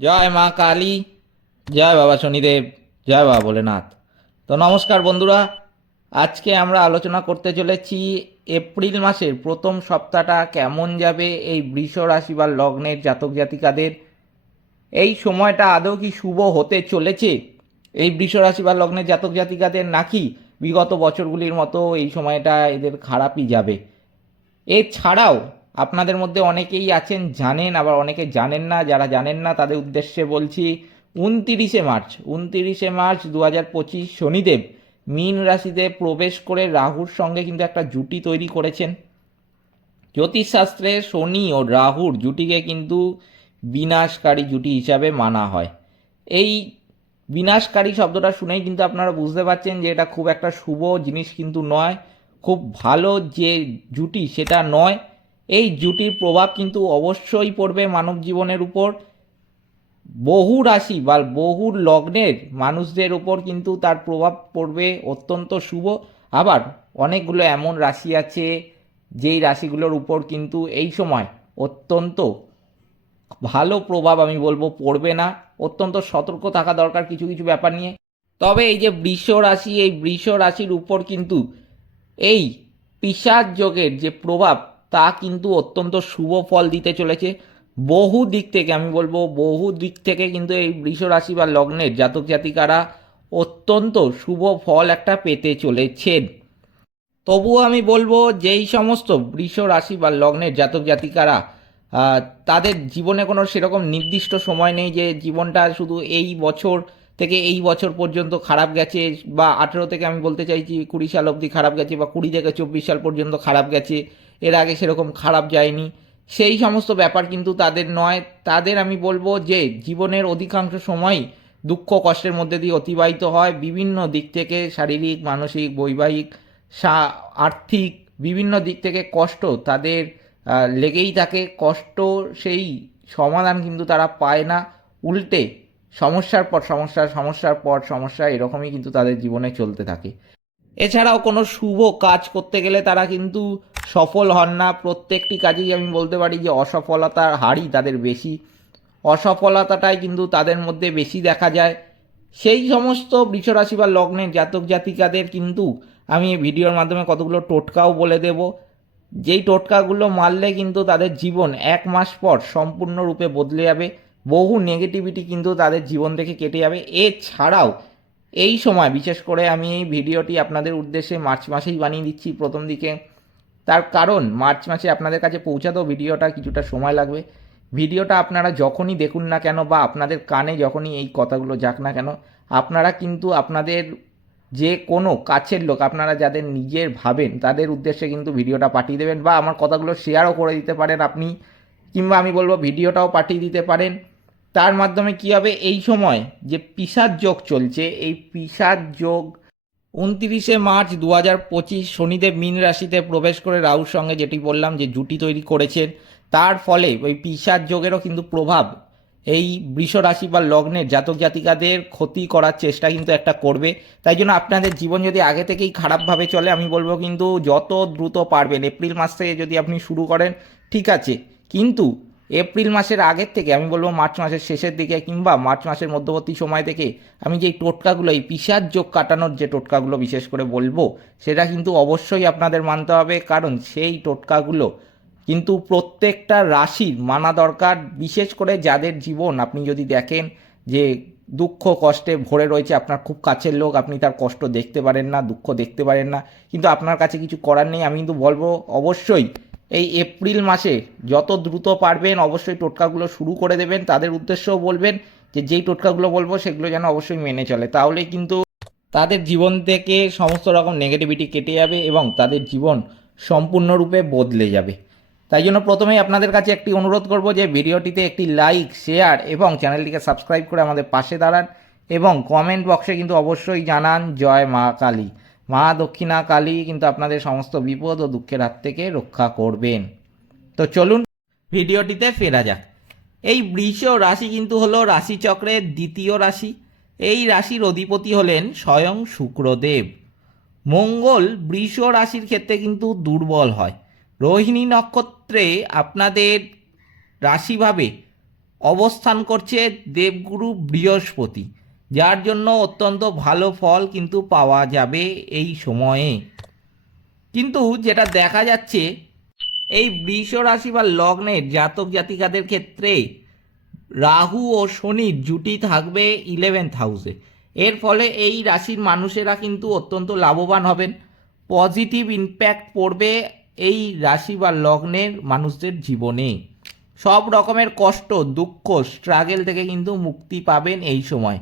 জয় মা কালী, জয় বাবা শনিদেব, জয় বাবা ভোলেনাথ। তো নমস্কার বন্ধুরা, আজকে আমরা আলোচনা করতে চলেছি এপ্রিল মাসের প্রথম সপ্তাহটা কেমন যাবে এই বৃষ রাশি বা লগ্নের জাতক জাতিকাদের। এই সময়টা আদৌ কি শুভ হতে চলেছে এই বৃষ রাশি বা লগ্নের জাতক জাতিকাদের, নাকি বিগত বছরগুলির মতো এই সময়টা এদের খারাপই যাবে? এছাড়াও আপনাদের মধ্যে অনেকেই আছেন, জানেন, আবার অনেকে জানেন না, যারা জানেন না, তাদের উদ্দেশ্যে বলছি উনতিরিশে মার্চ উনতিরিশে মার্চ দু হাজার পঁচিশ শনিদেব মীন রাশিতে প্রবেশ করে রাহুর সঙ্গে কিন্তু একটা জুটি তৈরি করেছেন। জ্যোতিষশাস্ত্রে শনি ও রাহুর জুটিকে কিন্তু বিনাশকারী জুটি হিসাবে মানা হয়। এই বিনাশকারী শব্দটা শুনেই কিন্তু আপনারা বুঝতে পারছেন যে এটা খুব একটা শুভ জিনিস কিন্তু নয়, খুব ভালো যে জুটি সেটা নয়। এই জুটির প্রভাব কিন্তু অবশ্যই পড়বে মানব জীবনের উপর। বহু রাশি বা বহু লগ্নের মানুষদের উপর কিন্তু তার প্রভাব পড়বে, অত্যন্ত শুভ। আবার অনেকগুলো এমন রাশি আছে, যেই রাশিগুলোর উপর কিন্তু এই সময় অত্যন্ত ভালো প্রভাব আমি বলব পড়বে না। অত্যন্ত সতর্ক থাকা দরকার কিছু কিছু ব্যাপার নিয়ে। তবে এই যে বৃষ রাশি, এই বৃষ রাশির উপর কিন্তু এই পিসার যোগের যে প্রভাব তা কিন্তু অত্যন্ত শুভ ফল দিতে চলেছে। বহু দিক থেকে আমি বলব, বহু দিক থেকে কিন্তু এই বৃষ রাশি বা লগ্নের জাতক জাতিকারা অত্যন্ত শুভ ফল একটা পেতে চলেছেন। তবুও আমি বলব যেই সমস্ত বৃষ রাশি বা লগ্নের জাতক জাতিকারা তাদের জীবনে কোনো সেরকম নির্দিষ্ট সময় নেই যে জীবনটা শুধু এই বছর থেকে এই বছর পর্যন্ত খারাপ গেছে বা আঠেরো থেকে আমি বলতে চাইছি কুড়ি সাল অবধি খারাপ গেছে বা কুড়ি থেকে চব্বিশ সাল পর্যন্ত খারাপ গেছে। এর আগে সেরকম খারাপ যায়নি। সেই সমস্ত ব্যাপার কিন্তু তাদের নয়। তাদের আমি বলব যে, জীবনের অধিকাংশ সময় দুঃখ কষ্টের মধ্যে দিয়ে অতিবাহিত হয়। বিভিন্ন দিক থেকে শারীরিক, মানসিক, বৈবাহিক, সা- আর্থিক বিভিন্ন দিক থেকে কষ্ট তাদের লেগেই থাকে। কষ্ট সেই সমাধান কিন্তু তারা পায় না। উল্টে সমস্যার পর সমস্যা, সমস্যার পর সমস্যা এরকমই কিন্তু তাদের জীবনে চলতে থাকে। এছাড়াও কোনো শুভ কাজ করতে গেলে তারা কিন্তু সফল হন না, প্রত্যেকটি কাজেই আমি বলতে পারি যে অসফলতার হারই তাদের বেশি। অসফলতাটাই কিন্তু তাদের মধ্যে বেশি দেখা যায়। সেই সমস্ত বৃষরাশি বা লগ্নের জাতক জাতিকাদের কিন্তু আমি এই ভিডিওর মাধ্যমে কতগুলো টোটকাও বলে দেব। যেই টোটকাগুলো মারলে কিন্তু তাদের জীবন এক মাস পর সম্পূর্ণরূপে বদলে যাবে। বহু নেগেটিভিটি কিন্তু তাদের জীবন থেকে কেটে যাবে। এছাড়াও এই সময় বিশেষ করে আমি এই ভিডিওটি আপনাদের উদ্দেশ্যে মার্চ মাসেই বানিয়ে দিচ্ছি প্রথম দিকে। তার কারণ মার্চ মাসে আপনাদের কাছে পৌঁছাতেও ভিডিওটা কিছুটা সময় লাগবে। ভিডিওটা আপনারা যখনই দেখুন না কেন বা আপনাদের কানে যখনই এই কথাগুলো যাক না কেন, আপনারা কিন্তু আপনাদের যে কোনো কাছের লোক, আপনারা যাদের নিজের ভাবেন, তাদের উদ্দেশ্যে কিন্তু ভিডিওটা পাঠিয়ে দেবেন বা আমার কথাগুলো শেয়ারও করে দিতে পারেন আপনি, কিংবা আমি বলব ভিডিওটাও পাঠিয়ে দিতে পারেন। তার মাধ্যমে কী হবে? এই সময় যে পিসার যোগ চলছে, এই পিসার যোগ উনতিরিশে মার্চ দু হাজার পঁচিশ শনিদেব মীন রাশিতে প্রবেশ করে রাহুর সঙ্গে যেটি বললাম যে জুটি তৈরি করেছেন, তার ফলে ওই পিসার যোগেরও কিন্তু প্রভাব এই বৃষ রাশি বা লগ্নের জাতক জাতিকাদের ক্ষতি করার চেষ্টা কিন্তু একটা করবে। তাই জন্য আপনাদের জীবন যদি আগে থেকেই খারাপভাবে চলে, আমি বলব কিন্তু যত দ্রুত পারবেন, এপ্রিল মাস থেকে যদি আপনি শুরু করেন, ঠিক আছে। কিন্তু এপ্রিল মাসের আগের থেকে, আমি বলব মার্চ মাসের শেষের দিকে কিংবা মার্চ মাসের মধ্যবর্তী সময় থেকে, আমি যেই টোটকাগুলো, এই পিসার যোগ কাটানোর যে টোটকাগুলো বিশেষ করে বলব, সেটা কিন্তু অবশ্যই আপনাদের মানতে হবে। কারণ সেই টোটকাগুলো কিন্তু প্রত্যেকটা রাশির মানা দরকার, বিশেষ করে যাদের জীবন আপনি যদি দেখেন যে দুঃখ, কষ্টে ভরে রয়েছে, আপনার খুব কাছের লোক, আপনি তার কষ্ট দেখতে পারেন না, দুঃখ দেখতে পারেন না, কিন্তু আপনার কাছে কিছু করার নেই, আমি কিন্তু বলব অবশ্যই এই এপ্রিল মাসে যত দ্রুত পারবেন অবশ্যই টোটকাগুলো শুরু করে দেবেন। তাদের উদ্দেশ্যও বলবেন যে, যেই টোটকাগুলো বলব সেগুলো যেন অবশ্যই মেনে চলে। তাহলে কিন্তু তাদের জীবন থেকে সমস্ত রকম নেগেটিভিটি কেটে যাবে এবং তাদের জীবন সম্পূর্ণরূপে বদলে যাবে। তাই জন্য প্রথমেই আপনাদের কাছে একটি অনুরোধ করব যে, ভিডিওটিতে একটি লাইক শেয়ার এবং চ্যানেলটিকে সাবস্ক্রাইব করে আমাদের পাশে দাঁড়ান এবং কমেন্ট বক্সে কিন্তু অবশ্যই জানান, জয় মা কালী। মা দক্ষিণা কালী কিন্তু আপনাদের সমস্ত বিপদ ও দুঃখের হাত থেকে রক্ষা করবেন। তো চলুন ভিডিওটিতে ফেরা যাক। এই বৃষ রাশি কিন্তু হলো রাশিচক্রের দ্বিতীয় রাশি। এই রাশির অধিপতি হলেন স্বয়ং শুক্রদেব। মঙ্গল বৃষ রাশির ক্ষেত্রে কিন্তু দুর্বল হয়। রোহিণী নক্ষত্রে আপনাদের রাশিভাবে অবস্থান করছে দেবগুরু বৃহস্পতি। যার জন্য অত্যন্ত ভালো ফল কিন্তু পাওয়া যাবে এই সময়ে। কিন্তু যেটা দেখা যাচ্ছে, এই বৃষ রাশি বা লগ্নের জাতক জাতিকাদের ক্ষেত্রে রাহু ও শনির জুটি থাকবে ইলেভেন্থ হাউসে এর ফলে এই রাশির মানুষেরা কিন্তু অত্যন্ত লাভবান হবেন। পজিটিভ ইম্প্যাক্ট পড়বে এই রাশি বা লগ্নের মানুষদের জীবনে। সব রকমের কষ্ট, দুঃখ স্ট্রাগেল থেকে কিন্তু মুক্তি পাবেন এই সময়।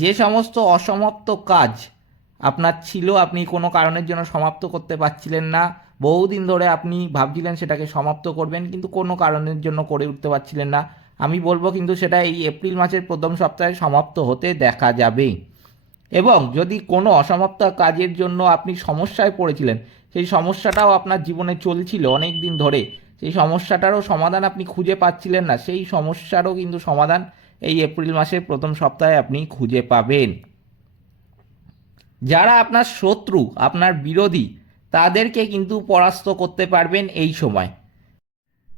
যে সমস্ত অসমাপ্ত কাজ আপনার ছিল, আপনি কোনো কারণের জন্য সমাপ্ত করতে পারছিলেন না, বহুদিন ধরে আপনি ভাবছিলেন সেটাকে সমাপ্ত করবেন, কিন্তু কোনো কারণের জন্য করে উঠতে পারছিলেন না। আমি বলব কিন্তু সেটা এই এপ্রিল মাসের প্রথম সপ্তাহে সমাপ্ত হতে দেখা যাবে। এবং যদি কোনো অসমাপ্ত কাজের জন্য আপনি সমস্যায় পড়েছিলেন, সেই সমস্যাটাও আপনার জীবনে চলছিল অনেক দিন ধরে, সেই সমস্যাটারও সমাধান আপনি খুঁজে পাচ্ছিলেন না, সেই সমস্যারও কিন্তু সমাধান এই এপ্রিল মাসের প্রথম সপ্তাহে আপনি খুঁজে পাবেন। যারা আপনার শত্রু, আপনার বিরোধী, তাদেরকে কিন্তু পরাস্ত করতে পারবেন এই সময়।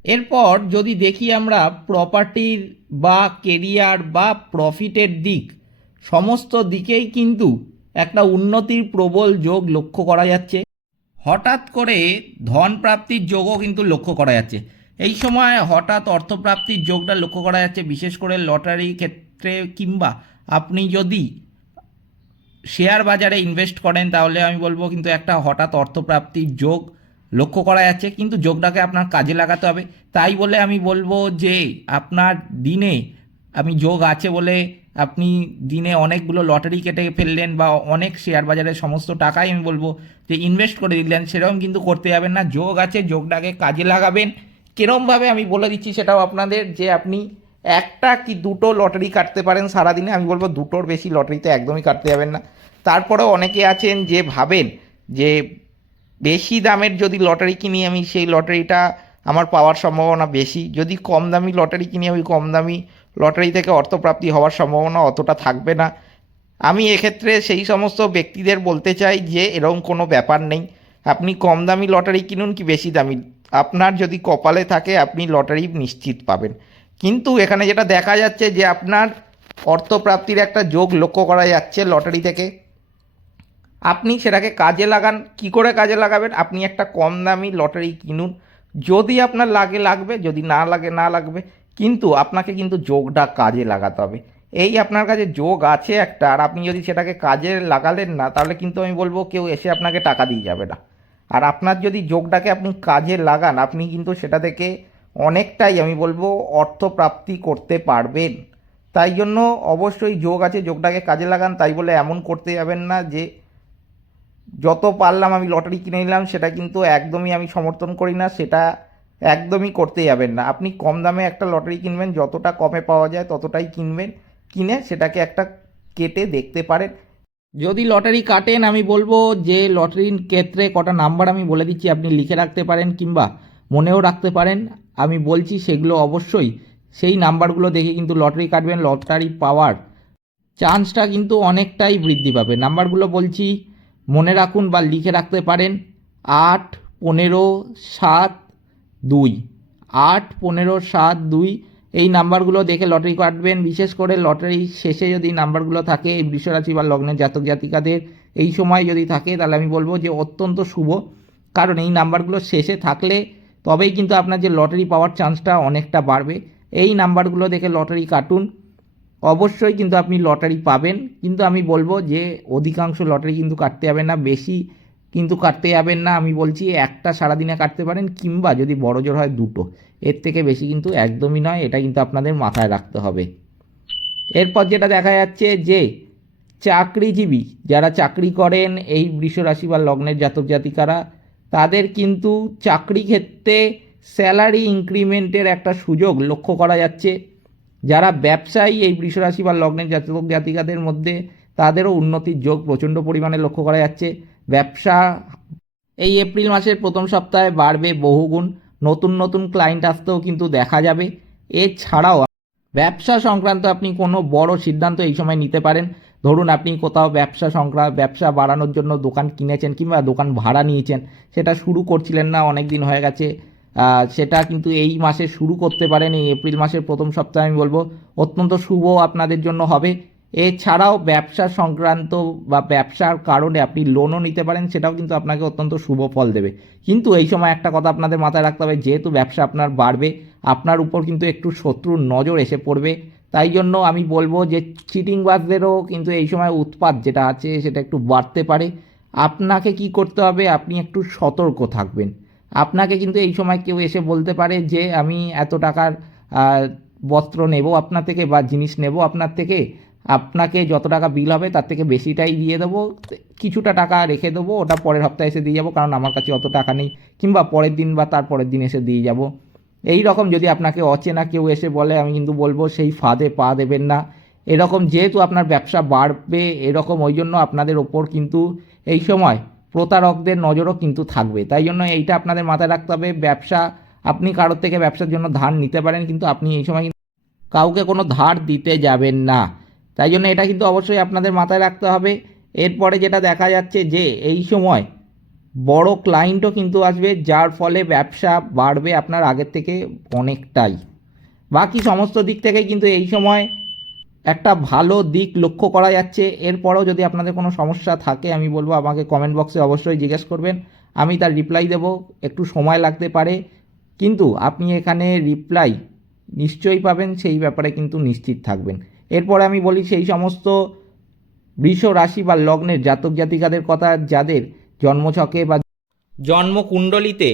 এরপর যদি দেখি আমরা প্রপার্টির বা কেরিয়ার বা প্রফিটের দিক, সমস্ত দিকেই কিন্তু একটা উন্নতির প্রবল যোগ লক্ষ্য করা যাচ্ছে। হঠাৎ করে ধন প্রাপ্তির যোগও কিন্তু লক্ষ্য করা যাচ্ছে। এই সময় হঠাৎ অর্থপ্রাপ্তির যোগটা লক্ষ্য করা যাচ্ছে, বিশেষ করে লটারি ক্ষেত্রে কিংবা আপনি যদি শেয়ার বাজারে ইনভেস্ট করেন, তাহলে আমি বলব কিন্তু একটা হঠাৎ অর্থপ্রাপ্তির যোগ লক্ষ্য করা যাচ্ছে, কিন্তু যোগটাকে আপনার কাজে লাগাতে হবে। তাই বলে আমি বলব যে আপনার দিনে আমি যোগ আছে বলে আপনি দিনে অনেকগুলো লটারি কেটে ফেললেন বা অনেক শেয়ার বাজারে সমস্ত টাকাই আমি বলব যে ইনভেস্ট করে দিলেন, সেরকম কিন্তু করতে যাবেন না। যোগ আছে, যোগটাকে কাজে লাগাবেন। কিরমভাবে আমি বলে দিচ্ছি সেটাও আপনাদের যে আপনি একটা কি দুটো লটারি কাটতে পারেন সারাদিনে, আমি বলব দুটোর বেশি লটারিতে একদমই কাটতে যাবেন না। তারপরে অনেকে আছেন যে ভাবেন যে বেশি দামের যদি লটারি কিনি আমি, সেই লটারিটা আমার পাওয়ার সম্ভাবনা বেশি। যদি কম দামি লটারি কিনি আমি, কম দামি লটারি থেকে অর্থপ্রাপ্তি হওয়ার সম্ভাবনা অতটা থাকবে না। আমি এক্ষেত্রে সেই সমস্ত ব্যক্তিদের বলতে চাই যে এরকম কোনো ব্যাপার নেই। আপনি কম দামি লটারি কিনুন কি বেশি দামি আপনার যদি কপালে থাকে, আপনি লটারি নিশ্চিত পাবেন। কিন্তু এখানে যেটা দেখা যাচ্ছে যে আপনার অর্থপ্রাপ্তির একটা যোগ লক্ষ্য করা যাচ্ছে লটারি থেকে। আপনি সেটাকে কাজে লাগান। কি করে কাজে লাগাবেন? আপনি একটা কম দামি লটারি কিনুন। যদি আপনার লাগে, লাগবে। যদি না লাগে, না লাগবে। কিন্তু আপনাকে কিন্তু যোগটা কাজে লাগাতে হবে। এই আপনার কাছে যোগ আছে একটা। আর আপনি যদি সেটাকে কাজে লাগালেন না, তাহলে কিন্তু আমি বলব কেউ এসে আপনাকে টাকা দিয়ে যাবে না। আর আপনার যদি যোগটাকে আপনি কাজে লাগান, আপনি কিন্তু সেটা থেকে অনেকটাই, আমি বলব, অর্থপ্রাপ্তি করতে পারবেন। তাই জন্য অবশ্যই যোগ আছে, যোগটাকে কাজে লাগান। তাই বলে এমন করতে যাবেন না যে, যত পারলাম আমি লটারি কিনে নিলাম, সেটা কিন্তু একদমই আমি সমর্থন করি না, সেটা একদমই করতে যাবেন না। আপনি কম দামে একটা লটারি কিনবেন, যতটা কমে পাওয়া যায় ততটাই কিনবেন, কিনে সেটাকে একটা কেটে দেখতে পারেন। যদি লটারি কাটেন, আমি বলব যে লটারির ক্ষেত্রে কটা নাম্বার আমি বলে দিচ্ছি, আপনি লিখে রাখতে পারেন কিংবা মনেও রাখতে পারেন। আমি বলছি সেগুলো অবশ্যই। সেই নাম্বারগুলো দেখে কিন্তু লটারি কাটবেন, লটারি পাওয়ার চান্সটা কিন্তু অনেকটাই বৃদ্ধি পাবে। নাম্বারগুলো বলছি, মনে রাখুন বা লিখে রাখতে পারেন, আট, পনেরো, সাত, দুই। আট, পনেরো, সাত, দুই এই নাম্বারগুলো দেখে লটারি কাটবেন। বিশেষ করে লটারি শেষে যদি নাম্বারগুলো থাকে, এই বৃষরাশি বা লগ্নের জাতক জাতিকাদের এই সময় যদি থাকে, তাহলে আমি বলব যে অত্যন্ত শুভ। কারণ এই নাম্বারগুলো শেষে থাকলে তবেই কিন্তু আপনার যে লটারি পাওয়ার চান্সটা অনেকটা বাড়বে। এই নাম্বারগুলো দেখে লটারি কাটুন। অবশ্যই কিন্তু আপনি লটারি পাবেন। কিন্তু আমি বলব যে অধিকাংশ লটারি কিন্তু কাটতে যাবেন না। বেশি কিন্তু কাটতে যাবেন না, আমি বলছি একটা সারাদিনে কাটতে পারেন কিংবা যদি বড় জোর হয় দুটো। এর থেকে বেশি কিন্তু একদমই নয়, এটা কিন্তু আপনাদের মাথায় রাখতে হবে। এরপর যেটা দেখা যাচ্ছে যে, চাকরিজীবী যারা চাকরি করেন এই বৃষরাশি বা লগ্নের জাতক জাতিকারা, তাদের কিন্তু চাকরি ক্ষেত্রে স্যালারি ইনক্রিমেন্টের একটা সুযোগ লক্ষ্য করা যাচ্ছে। যারা ব্যবসায়ী এই বৃষরাশি বা লগ্নের জাতক জাতিকাদের মধ্যে, তাদেরও উন্নতির যোগ প্রচণ্ড পরিমাণে লক্ষ্য করা যাচ্ছে। ব্যবসা এই এপ্রিল মাসের প্রথম সপ্তাহে বাড়বে বহুগুণ। নতুন নতুন ক্লায়েন্ট আসতেও কিন্তু দেখা যাবে। এছাড়াও ব্যবসা সংক্রান্ত আপনি কোনো বড় সিদ্ধান্ত এই সময় নিতে পারেন। ধরুন আপনি কোথাও ব্যবসা সংক্রান্ত, ব্যবসা বাড়ানোর জন্য দোকান কিনেছেন কিংবা দোকান ভাড়া নিয়েছেন, সেটা শুরু করছিলেন না, অনেক দিন হয়ে গেছে। সেটা কিন্তু এই মাসে শুরু করতে পারেন। এই এপ্রিল মাসের প্রথম সপ্তাহে আমি বলব, অত্যন্ত শুভ আপনাদের জন্য হবে। এছাড়াও ব্যবসা সংক্রান্ত বা ব্যবসার কারণে আপনি লোনও নিতে পারেন, সেটাও কিন্তু আপনাকে অত্যন্ত শুভ ফল দেবে। কিন্তু এই সময় একটা কথা আপনাদের মাথায় রাখতে হবে, যেহেতু ব্যবসা আপনার বাড়বে, আপনার উপর কিন্তু একটু শত্রুর নজর এসে পড়বে। তাই জন্য আমি বলব যে চিটিংবাজদেরও কিন্তু এই সময় উৎপাত যেটা আছে, সেটা একটু বাড়তে পারে। আপনাকে কি করতে হবে, আপনি একটু সতর্ক থাকবেন। আপনাকে কিন্তু এই সময় কেউ এসে বলতে পারে যে, আমি এত টাকার বস্ত্র নেব আপনার থেকে বা জিনিস নেব আপনার থেকে। আপনাকে যত টাকা বিল হবে তার থেকে বেশিটাই দিয়ে দেবো। কিছুটা টাকা রেখে দেবো, ওটা পরের সপ্তাহে এসে দিয়ে যাব, কারণ আমার কাছে অত টাকা নেই। কিংবা পরের দিন বা তার পরের দিন এসে দিয়ে যাব। এই রকম যদি আপনাকে অচেনা কেউ এসে বলে, আমি কিন্তু বলব সেই ফাঁদে পা দেবেন না। এরকম যেহেতু আপনার ব্যবসা বাড়বে এরকম, ওই জন্য আপনাদের ওপর কিন্তু এই সময় প্রতারকদের নজরও কিন্তু থাকবে। তাই জন্য এইটা আপনাদের মাথায় রাখতে হবে, ব্যবসা, আপনি কারোর থেকে ব্যবসার জন্য ধার নিতে পারেন, কিন্তু আপনি এই সময় কাউকে কোনো ধার দিতে যাবেন না। তাই জন্য এটা কিন্তু অবশ্যই আপনাদের মাথায় রাখতে হবে। এরপরে যেটা দেখা যাচ্ছে যে, এই সময় বড় ক্লায়েন্টও কিন্তু আসবে, যার ফলে ব্যবসা বাড়বে আপনার আগের থেকে অনেকটাই। বাকি সমস্ত দিক থেকে কিন্তু এই সময় একটা ভালো দিক লক্ষ্য করা যাচ্ছে। এরপরেও যদি আপনাদের কোনো সমস্যা থাকে, আমি বলব আমাকে কমেন্ট বক্সে অবশ্যই জিজ্ঞেস করবেন। আমি তার রিপ্লাই দেব, একটু সময় লাগতে পারে। কিন্তু আপনি এখানে রিপ্লাই নিশ্চয়ই পাবেন, সেই ব্যাপারে কিন্তু নিশ্চিত থাকবেন। এরপরে আমি বলি সেই সমস্ত বৃষ রাশি বা লগ্নের জাতক জাতিকাদের কথা যাদের জন্মছকে বা জন্মকুণ্ডলিতে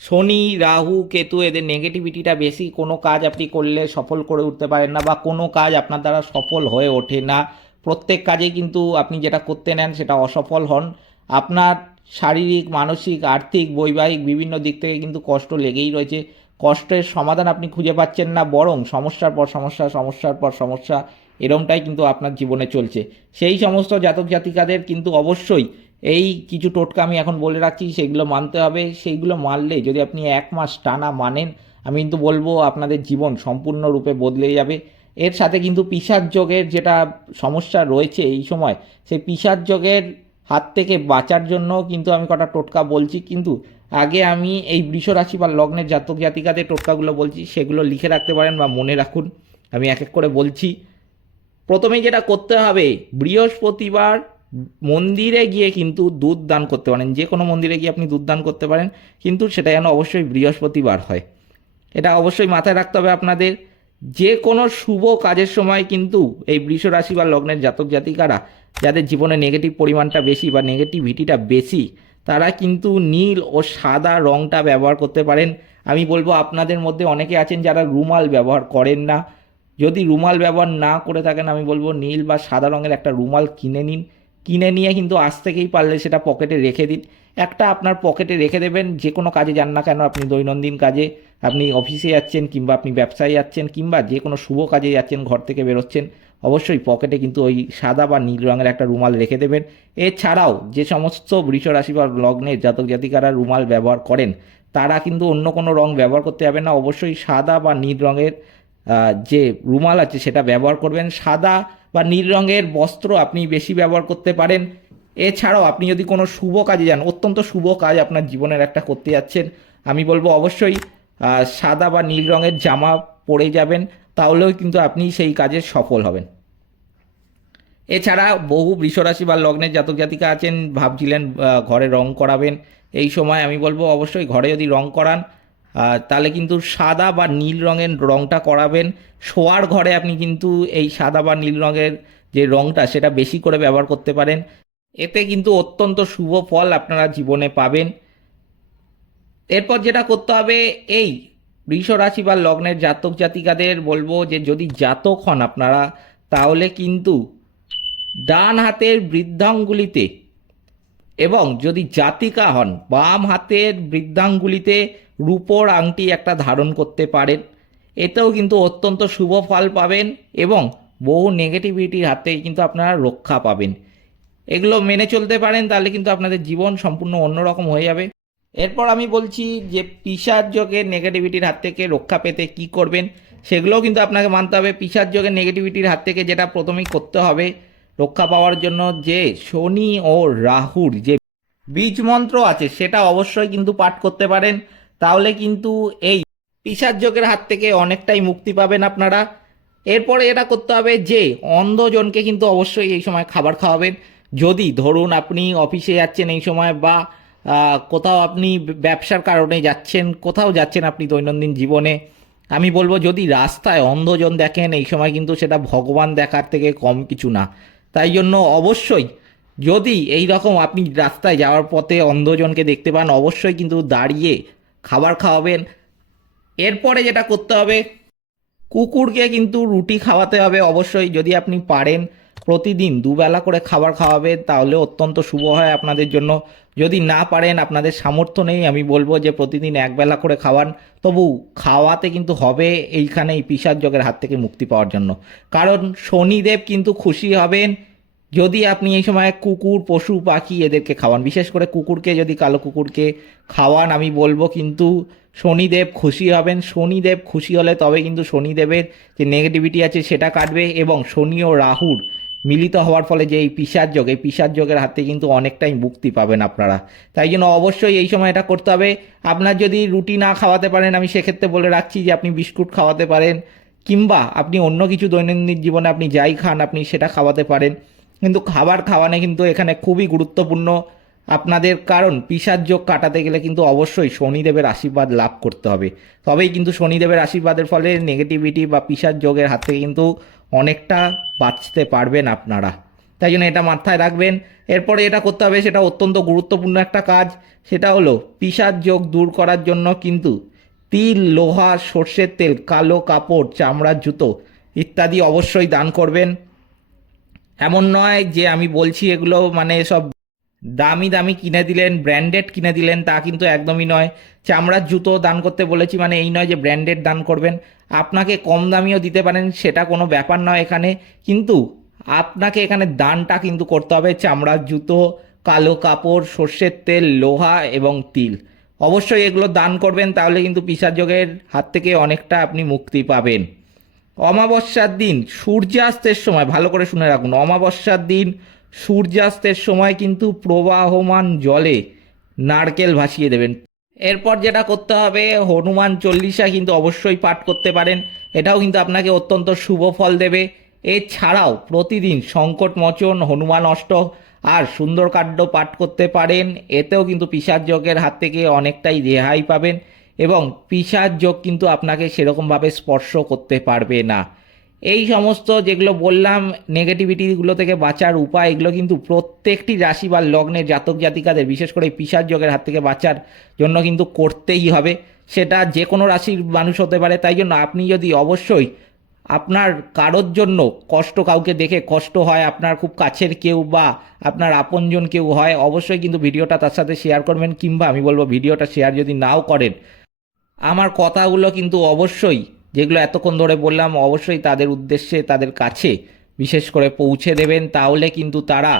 শনি, রাহু, কেতু এদের নেগেটিভিটিটা বেশি। কোনো কাজ আপনি করলে সফল করে উঠতে পারেন না বা কোনো কাজ আপনার দ্বারা সফল হয়ে ওঠে না। প্রত্যেক কাজে কিন্তু আপনি যেটা করতে নেন সেটা অসফল হন। আপনার শারীরিক, মানসিক, আর্থিক, বৈবাহিক বিভিন্ন দিক থেকে কিন্তু কষ্ট লেগেই রয়েছে। কষ্টের সমাধান আপনি খুঁজে পাচ্ছেন না, বরং সমস্যার পর সমস্যা, সমস্যার পর সমস্যা, এরমটাই কিন্তু আপনার জীবনে চলছে। সেই সমস্ত জাতক জাতিকাদের কিন্তু অবশ্যই এই কিছু টোটকা আমি এখন বলে রাখছি, সেগুলো মানতে হবে। সেইগুলো মানলে যদি আপনি এক মাস টানা মানেন, আমি কিন্তু বলব আপনাদের জীবন সম্পূর্ণরূপে বদলে যাবে। এর সাথে কিন্তু পিসার যোগের যেটা সমস্যা রয়েছে এই সময়, সেই পিসার যোগের হাত থেকে বাঁচার জন্য কিন্তু আমি কটা টোটকা বলছি। কিন্তু আগে আমি এই বৃষ রাশি বা লগ্নের জাতক জাতিকাদের টোটকাগুলো বলছি, সেগুলো লিখে রাখতে পারেন বা মনে রাখুন। আমি এক এক করে বলছি। প্রথমেই যেটা করতে হবে, বৃহস্পতিবার মন্দিরে গিয়ে কিন্তু দুধ দান করতে পারেন। যে কোনো মন্দিরে গিয়ে আপনি দুধ দান করতে পারেন, কিন্তু সেটা যেন অবশ্যই বৃহস্পতিবার হয়। এটা অবশ্যই মাথায় রাখতে হবে আপনাদের। যে কোনো শুভ কাজের সময় কিন্তু এই বৃষ রাশি বা লগ্নের জাতক জাতিকারা, যাদের জীবনে নেগেটিভ পরিমাণটা বেশি বা নেগেটিভিটিটা বেশি তারা কিন্তু নীল ও সাদা রঙটা ব্যবহার করতে পারেন। আমি বলব আপনাদের মধ্যে অনেকে আছেন যারা রুমাল ব্যবহার করেন না। যদি রুমাল ব্যবহার না করে থাকেন, আমি বলব নীল বা সাদা রঙের একটা রুমাল কিনে নিন। কিনে নিয়ে কিন্তু আজ থেকেই পারলে সেটা পকেটে রেখে দিন। একটা আপনার পকেটে রেখে দেবেন, যে কোনো কাজে যান না কেন, আপনি দৈনন্দিন কাজে, আপনি অফিসে যাচ্ছেন কিংবা আপনি ব্যবসায় যাচ্ছেন কিংবা যে কোনো শুভ কাজে যাচ্ছেন, ঘর থেকে বেরোচ্ছেন অবশ্যই পকেটে কিন্তু ওই সাদা বা নীল রঙের একটা রুমাল রেখে দেবেন। এছাড়াও যে সমস্ত বৃষ রাশি বা লগ্নের জাতক জাতিকারা রুমাল ব্যবহার করেন, তারা কিন্তু অন্য কোনো রং ব্যবহার করতে যাবেন না। অবশ্যই সাদা বা নীল রঙের যে রুমাল আছে সেটা ব্যবহার করবেন। সাদা বা নীল রঙের বস্ত্র আপনি বেশি ব্যবহার করতে পারেন। এছাড়াও আপনি যদি কোনো শুভ কাজে যান, অত্যন্ত শুভ কাজ আপনার জীবনের একটা করতে যাচ্ছেন, আমি বলব অবশ্যই সাদা বা নীল রঙের জামা পরে যাবেন। তাহলেও কিন্তু আপনি সেই কাজে সফল হবেন। এছাড়া বহু বৃষরাশি বা লগ্নের জাতক জাতিকা আছেন, ভাবছিলেন ঘরে রং করাবেন। এই সময় আমি বলব অবশ্যই ঘরে যদি রং করান তাহলে কিন্তু সাদা বা নীল রঙের রংটা করাবেন। শোয়ার ঘরে আপনি কিন্তু এই সাদা বা নীল রঙের যে রংটা, সেটা বেশি করে ব্যবহার করতে পারেন। এতে কিন্তু অত্যন্ত শুভ ফল আপনারা জীবনে পাবেন। এরপর যেটা করতে হবে, এই বৃষ রাশি বা লগ্নের জাতক জাতিকাদের বলব যে যদি জাতক হন আপনারা, তাহলে কিন্তু ডান হাতের বৃদ্ধাঙ্গুলিতে এবং যদি জাতিকা হন, বাম হাতের বৃদ্ধাঙ্গুলিতে রূপোর আংটি একটা ধারণ করতে পারেন। এতেও কিন্তু অত্যন্ত শুভ ফল পাবেন এবং বহু নেগেটিভিটির হাত থেকে কিন্তু আপনারা রক্ষা পাবেন। এগুলো মেনে চলতে পারেন, তাহলে কিন্তু আপনাদের জীবন সম্পূর্ণ অন্যরকম হয়ে যাবে। এরপর আমি বলছি যে পিসার যোগের নেগেটিভিটির হাত থেকে রক্ষা পেতে কি করবেন, সেগুলোও কিন্তু আপনাকে মানতে হবে। পিসার যোগের নেগেটিভিটির হাত থেকে যেটা প্রথমেই করতে হবে রক্ষা পাওয়ার জন্য যে শনি ও রাহুর যে বীজ মন্ত্র আছে, সেটা অবশ্যই কিন্তু পাঠ করতে পারেন। তাহলে কিন্তু এই পিসার যোগের হাত থেকে অনেকটাই মুক্তি পাবেন আপনারা। এরপরে এটা করতে হবে যে অন্ধজনকে কিন্তু অবশ্যই এই সময় খাবার খাওয়াবেন। যদি ধরুন আপনি অফিসে যাচ্ছেন এই সময় বা কোথাও আপনি ব্যবসার কারণে যাচ্ছেন, কোথাও যাচ্ছেন আপনি দৈনন্দিন জীবনে, আমি বলব যদি রাস্তায় অন্ধজন দেখেন, এই সময় কিন্তু সেটা ভগবান দেখার থেকে কম কিছু না। তাই জন্য অবশ্যই যদি এই রকম আপনি রাস্তায় যাওয়ার পথে অন্ধজনকে দেখতে পান, অবশ্যই কিন্তু দাঁড়িয়ে খাবার খাওয়াবেন। এরপরে যেটা করতে হবে, কুকুরকে কিন্তু রুটি খাওয়াতে হবে অবশ্যই যদি আপনি পারেন। প্রতিদিন দুবেলা করে খাবার খাওয়াবেন তাহলে অত্যন্ত শুভ হয় আপনাদের জন্য। যদি না পারেন, আপনাদের সামর্থ্য নেই, আমি বলব যে প্রতিদিন একবেলা করে খাওয়ান। তবু খাওয়াতে কিন্তু হবে এইখানে এই পিসার যোগের হাত থেকে মুক্তি পাওয়ার জন্য। কারণ শনিদেব কিন্তু খুশি হবেন যদি আপনি এই সময় কুকুর, পশু, পাখি এদেরকে খাওয়ান। বিশেষ করে কুকুরকে, যদি কালো কুকুরকে খাওয়ান, আমি বলব কিন্তু শনিদেব খুশি হবেন। শনিদেব খুশি হলে তবে কিন্তু শনিদেবের যে নেগেটিভিটি আছে সেটা কাটবে এবং শনি ও রাহুর মিলিত হওয়ার ফলে যে এই পিসার যোগ, এই পিসার যোগের হাতে কিন্তু অনেকটাই মুক্তি পাবেন আপনারা। তাই জন্য অবশ্যই এই সময় এটা করতে হবে। আপনার যদি রুটি না খাওয়াতে পারেন, আমি সেক্ষেত্রে বলে রাখছি যে আপনি বিস্কুট খাওয়াতে পারেন, কিংবা আপনি অন্য কিছু দৈনন্দিন জীবনে আপনি যাই খান, আপনি সেটা খাওয়াতে পারেন। কিন্তু খাবার খাওয়ানো কিন্তু এখানে খুবই গুরুত্বপূর্ণ। আপনাদের কারণ পিসার যোগ কাটাতে গেলে কিন্তু অবশ্যই শনিদেবের আশীর্বাদ লাভ করতে হবে। তবেই কিন্তু শনিদেবের আশীর্বাদের ফলে নেগেটিভিটি বা পিসার যোগের হাত থেকে কিন্তু অনেকটা বাঁচতে পারবেন আপনারা। তাই জন্য এটা মাথায় রাখবেন। এরপরে এটা করতে হবে, সেটা অত্যন্ত গুরুত্বপূর্ণ একটা কাজ। সেটা হলো পিসার যোগ দূর করার জন্য কিন্তু তিল, লোহা, সর্ষের তেল, কালো কাপড় চামড়ার জুতো ইত্যাদি অবশ্যই দান করবেন। এমন নয় যে আমি বলছি এগুলো মানে সব দামি দামি কিনে দিলেন ব্র্যান্ডেড কিনে দিলেন, তা কিন্তু একদমই নয়। চামড়ার জুতো দান করতে বলেছি মানে এই নয় যে ব্র্যান্ডেড দান করবেন। আপনাকে কম দামিও দিতে পারেন, সেটা কোনো ব্যাপার নয় এখানে। কিন্তু আপনাকে এখানে দানটা কিন্তু করতে হবে, চামড়ার জুতো, কালো কাপড়, সর্ষের তেল, লোহা এবং তিল। অবশ্যই এগুলো দান করবেন, তাহলে কিন্তু পিসাযোগের হাত থেকে অনেকটা আপনি মুক্তি পাবেন। অমাবস্যার দিন, সূর্যাস্তের সময়, ভালো করে শুনে রাখুন, অমাবস্যার দিন সূর্যাস্তের সময় কিন্তু প্রবাহমান জলে নারকেল ভাসিয়ে দেবেন। এরপর যেটা করতে হবে, হনুমান চল্লিশা কিন্তু অবশ্যই পাঠ করতে পারেন। এটাও কিন্তু আপনাকে অত্যন্ত শুভ ফল দেবে। এছাড়াও প্রতিদিন সংকট মোচন, হনুমান অষ্ট আর সুন্দরকাণ্ড পাঠ করতে পারেন। এতেও কিন্তু পিসার যোগের হাত থেকে অনেকটাই রেহাই পাবেন এবং পিসার যোগ কিন্তু আপনাকে সেরকমভাবে স্পর্শ করতে পারবে না। এই সমস্ত যেগুলো বললাম নেগেটিভিটিগুলো থেকে বাঁচার উপায়, এগুলো কিন্তু প্রত্যেকটি রাশি বা লগ্নের জাতক জাতিকাদের, বিশেষ করে পিসার যোগের হাত থেকে বাঁচার জন্য কিন্তু করতেই হবে। সেটা যে কোনো রাশির মানুষ হতে পারে। তাই জন্য আপনি যদি অবশ্যই আপনার কারোর জন্য কষ্ট কাউকে দেখে কষ্ট হয়, আপনার খুব কাছের কেউ বা আপনার আপনজন কেউ হয়, অবশ্যই কিন্তু ভিডিওটা তার সাথে শেয়ার করবেন, কিংবা আমি বলব ভিডিওটা শেয়ার যদি নাও করেন। আমার কথাগুলো কিন্তু অবশ্যই যেগুলো এতক্ষণ ধরে বললাম, অবশ্যই তাদের উদ্দেশ্যে, তাদের কাছে বিশেষ করে পৌঁছে দেবেন, তাহলে কিন্তু তারা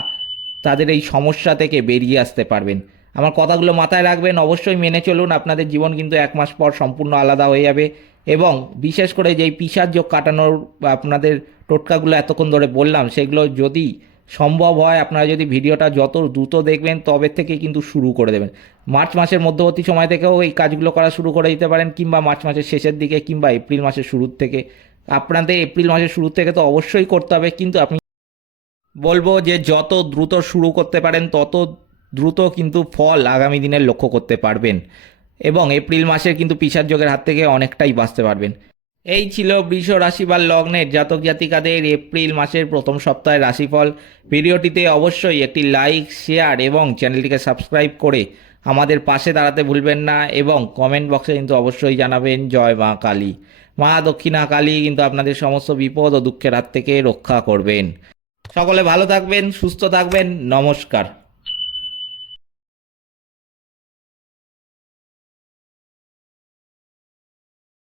তাদের এই সমস্যা থেকে বেরিয়ে আসতে পারবেন। আমার কথাগুলো মাথায় রাখবেন, অবশ্যই মেনে চলুন, আপনাদের জীবন কিন্তু এক মাস পর সম্পূর্ণ আলাদা হয়ে যাবে। এবং বিশেষ করে যেই পিসার যোগ কাটানোর আপনাদের টোটকাগুলো এতক্ষণ ধরে বললাম, সেগুলো যদি সম্ভব হয় আপনারা যদি ভিডিওটা যত দ্রুত দেখবেন তবে থেকে কিন্তু শুরু করে দেবেন। মার্চ মাসের মধ্যবর্তী সময় থেকেও এই কাজগুলো করা শুরু করে দিতে পারেন কিংবা মার্চ মাসের শেষের দিকে কিংবা এপ্রিল মাসের শুরুর থেকে। আপনাদের এপ্রিল মাসের শুরুর থেকে তো অবশ্যই করতে হবে কিন্তু আপনি বলব যে যত দ্রুত শুরু করতে পারেন তত দ্রুত কিন্তু ফল আগামী দিনের লক্ষ্য করতে পারবেন। এবং এপ্রিল মাসের কিন্তু পিসার যোগের হাত থেকে অনেকটাই বাঁচতে পারবেন। এই ছিল বৃষ রাশি বা লগ্নের জাতক জাতিকাদের এপ্রিল মাসের প্রথম সপ্তাহের রাশিফল। ভিডিওটিতে অবশ্যই একটি লাইক, শেয়ার এবং চ্যানেলটিকে সাবস্ক্রাইব করে আমাদের পাশে দাঁড়াতে ভুলবেন না এবং কমেন্ট বক্সে কিন্তু অবশ্যই জানাবেন, জয় মা কালী। মা দক্ষিণা কালী কিন্তু আপনাদের সমস্ত বিপদ ও দুঃখের হাত থেকে রক্ষা করবেন। সকলে ভালো থাকবেন, সুস্থ থাকবেন, নমস্কার।